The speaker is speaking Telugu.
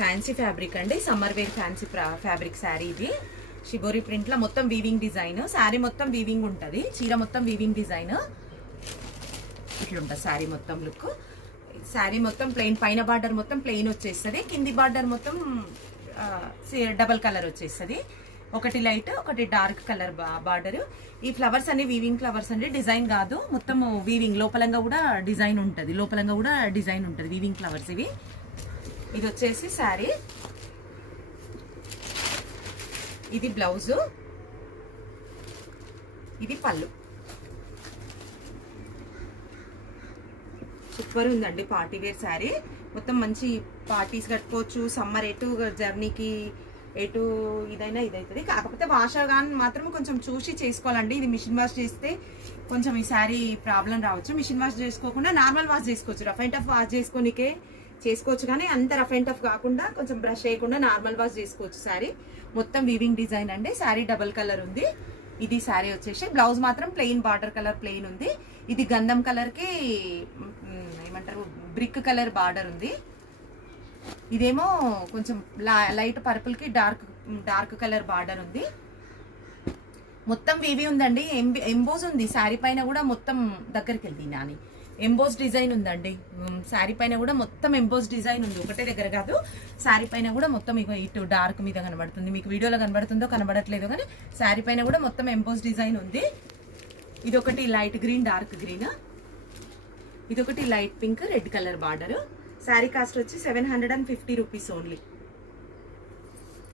ఫ్యాన్సీ ఫ్యాబ్రిక్ అండి, summer wear fancy fabric saree ఇది. షిబోరి ప్రింట్ లో మొత్తం వీవింగ్ డిజైన్, శారీ మొత్తం వీవింగ్ ఉంటుంది, చీర మొత్తం వీవింగ్ డిజైన్ ఇట్లుంటుంది శారీ మొత్తం లుక్. శారీ మొత్తం ప్లెయిన్, పైన బార్డర్ మొత్తం ప్లెయిన్ వచ్చేస్తుంది, కింది బార్డర్ మొత్తం డబల్ కలర్ వచ్చేస్తుంది. ఒకటి లైట్ ఒకటి డార్క్ కలర్ బార్డర్. ఈ ఫ్లవర్స్ అన్ని వీవింగ్ ఫ్లవర్స్ అండి, డిజైన్ కాదు, మొత్తం వీవింగ్. లోపలంగా కూడా డిజైన్ ఉంటుంది, లోపలంగా కూడా డిజైన్ ఉంటుంది, వీవింగ్ ఫ్లవర్స్ ఇవి. ఇది వచ్చేసి శారీ, ఇది బ్లౌజు, ఇది పళ్ళు. సూపర్ ఉందండి పార్టీ వేర్ శారీ. మొత్తం మంచి పార్టీస్ కట్టుకోవచ్చు, సమ్మర్ ఎటు జర్నీకి ఎటు ఇదైనా ఇదవుతుంది. కాకపోతే వాష్ కానీ మాత్రం కొంచెం చూసి చేసుకోవాలండి. ఇది మిషన్ వాష్ చేస్తే కొంచెం ఈ శారీ ప్రాబ్లం రావచ్చు. మిషన్ వాష్ చేసుకోకుండా నార్మల్ వాష్ చేసుకోవచ్చు, రఫ్ అండ్ టఫ్ వాష్ చేసుకోనికే చేసుకోవచ్చు, కానీ అంత రఫ్ అండ్ టఫ్ కాకుండా కొంచెం బ్రష్ చేయకుండా నార్మల్ వాష్ చేసుకోవచ్చు. శారీ మొత్తం వీవింగ్ డిజైన్ అండి, శారీ డబల్ కలర్ ఉంది. ఇది శారీ వచ్చేసి బ్లౌజ్ మాత్రం ప్లెయిన్, బార్డర్ కలర్ ప్లెయిన్ ఉంది. ఇది గంధం కలర్ కి ఏమంటారు బ్రిక్ కలర్ బార్డర్ ఉంది. ఇదేమో కొంచెం లైట్ పర్పుల్ కి డార్క్ కలర్ బార్డర్ ఉంది. మొత్తం వీవి ఉందండి, ఎంబోజ్ ఉంది శారీ పైన కూడా. మొత్తం దగ్గరికి వెళ్తుంది నాని, ఎంబోజ్ డిజైన్ ఉందండి శారీ పైన కూడా, మొత్తం ఎంబోజ్ డిజైన్ ఉంది, ఒకటే దగ్గర కాదు. శారీ పైన కూడా మొత్తం ఇటు డార్క్ మీద కనబడుతుంది, మీకు వీడియోలో కనబడుతుందో కనబడట్లేదో కానీ శారీ పైన కూడా మొత్తం ఎంబోజ్ డిజైన్ ఉంది. ఇది ఒకటి లైట్ గ్రీన్, డార్క్ గ్రీన్, ఇది ఒకటి light pink, red colour border. Sari cost వచ్చి 750 రూపీస్ ఓన్లీ.